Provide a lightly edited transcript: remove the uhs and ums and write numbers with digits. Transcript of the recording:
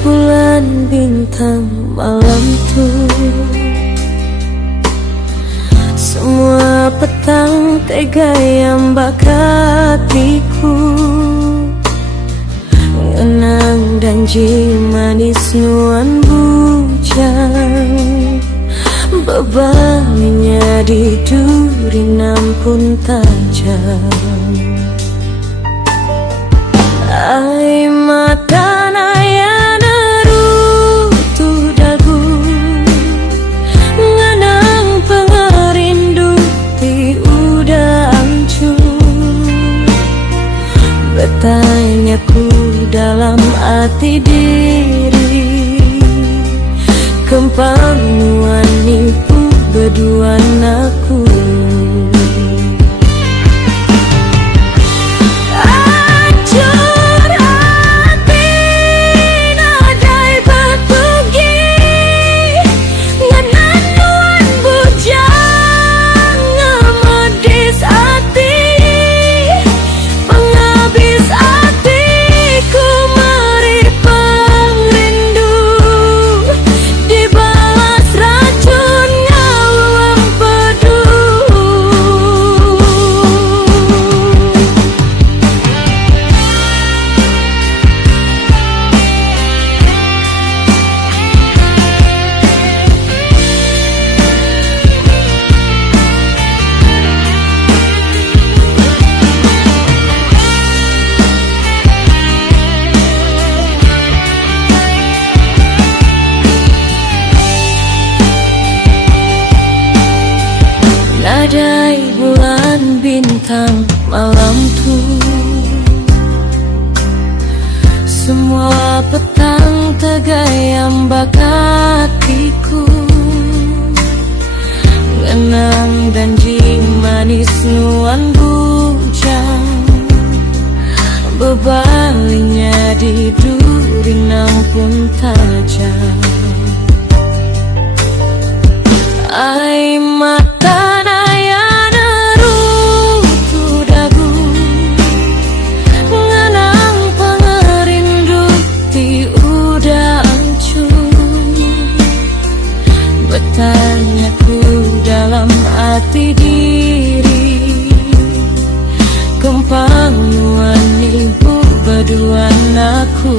bulan bintang malam tuh, semua petang tega yang bakatiku, ngenang janji manis nuan bujang, bebalinya di duri nampun tajam. Ai mata nayana rutuh dagu, ngenang pengerindu ti udah hancur, bertanya ku dalam hati diri, kempamuan nipu berdua aku. Nadai bulan bintang malam tuh, semua petang tegayam bakatiku, ngenang janji manis nuan bujang, bebalinya di duri nampun tajam. Ai mata nayana rutuh dagu, ngenang pengerindu ti udah hancur, bertanya ku dalam hati diri, kempamuan ibu berdua aku.